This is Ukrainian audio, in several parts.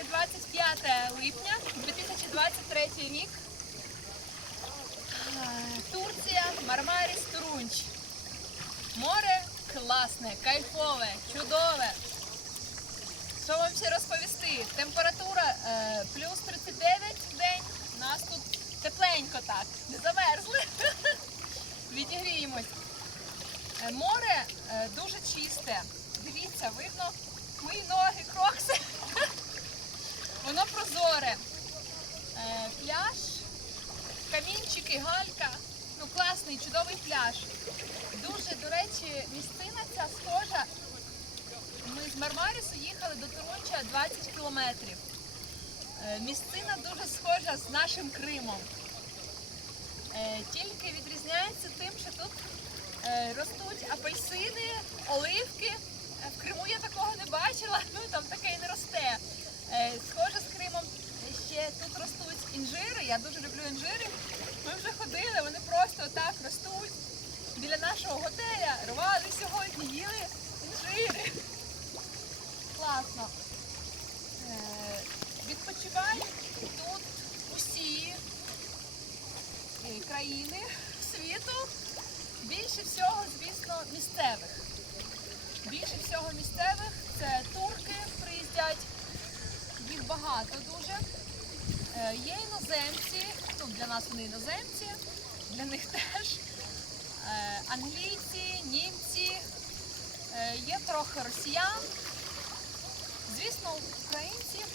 Сьогодні 25 липня, 2023 рік. Турція, Мармаріс, Турунч. Море класне, кайфове, чудове. Що вам ще розповісти? Температура е, плюс 39 в день. У нас тут тепленько так, не замерзли. Відігріємось. Е, Море е, дуже чисте. Дивіться, видно мої ноги, крокси. Воно прозоре. Е, Пляж, камінчики, галька. Ну, класний, чудовий пляж. Дуже, до речі, місцина ця схожа. Ми з Мармарісу їхали до 20 кілометрів. Е, Місцина дуже схожа з нашим Кримом. Е, Тільки відрізняється тим, що тут е, ростуть апельсини, оливки. В Криму я такого не бачила, ну там таке і не росте. Схоже з Кримом ще тут ростуть інжири. Я дуже люблю інжири. Ми вже ходили, вони просто так ростуть. Біля нашого готеля рвали сьогодні, їли інжири. Класно. Відпочивають тут усі країни світу. Більше всього, звісно, місцевих. Більше всього місцевих це турки приїздять, їх багато дуже. Е, Є іноземці, ну для нас вони іноземці, для них теж. Е, Англійці, німці, е, є трохи росіян. Звісно, українців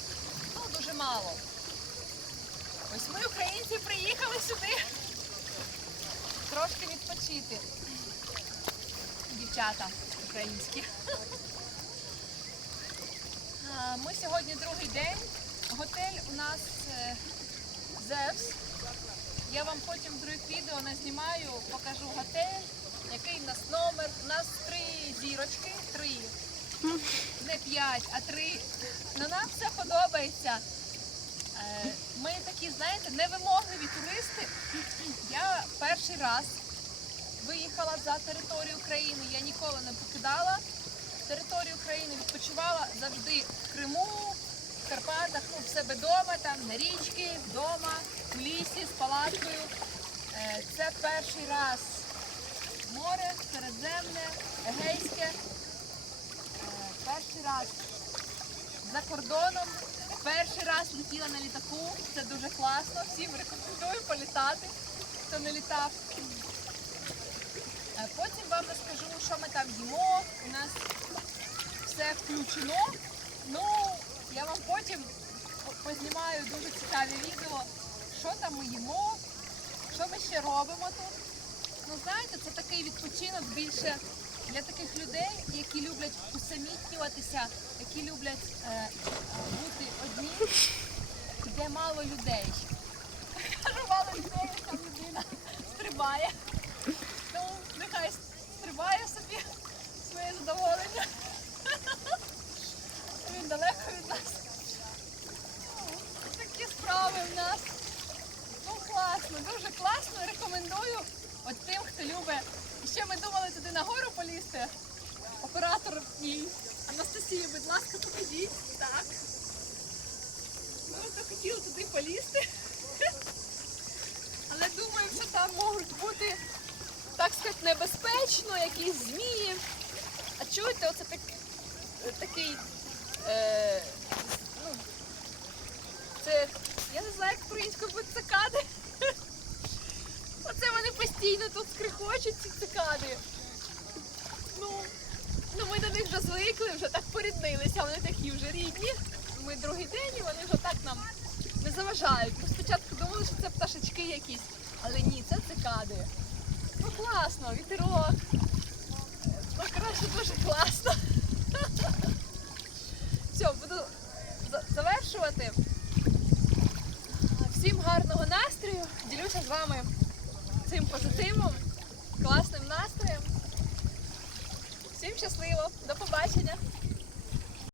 ну, дуже мало. Ось ми, українці, приїхали сюди трошки відпочити. Дівчата українські. Ми сьогодні другий день. Готель у нас е, Зевс. Я вам потім в других відео назнімаю, покажу готель, який в нас номер. У нас три зірочки, три. Не п'ять, а три. Ну, нам все подобається. Е, Ми такі, знаєте, невимогливі туристи. Я перший раз виїхала за територію України. Я ніколи не покидала територію України, відпочивала завжди в Криму, в Карпатах, ну, в себе вдома, там, на річці, вдома, в лісі з палаткою. Е, Це перший раз море, Середземне, Егейське. Перший раз за кордоном. Перший раз летіла на літаку. Це дуже класно. Всім рекомендую політати, хто не літав. Е, Потім вам розкажу, що ми там їмо. У нас все включено. Ну, я вам потім познімаю дуже цікаві відео, що там ми їмо, що ми ще робимо тут. Ну, знаєте, це такий відпочинок більше для таких людей, які люблять усамітнюватися, які люблять е, бути одні, де мало людей. Мало людей, там людина стрибає. Ну, нехай стрибає собі своє задоволення. Він далеко від нас. Такі справи в нас. Ну, класно, дуже класно. Рекомендую от тим, хто любить. І ще ми думали туди нагору полізти. Оператор мій. Анастасія, будь ласка, покажіть. Так. Ми вже хотіли туди полізти. Але думаю, що там можуть бути, так сказати, небезпечно, якісь змії. А чуєте, оце так, такий. Е, ну, це, я не знаю, як українською буде цикади. Оце вони постійно тут скрихочуть, ці цикади. Ну, ну ми до них вже звикли, вже так поріднилися, вони такі вже рідні. Ми другий день і вони вже так нам не заважають. Ми спочатку думали, що це пташечки якісь, але ні, це цикади. Ну класно, вітерок. Ну, коротше, дуже класно. Все, буду завершувати. Всім гарного настрою. Ділюся з вами цим позитивом, класним настроєм. Всім щасливо, до побачення!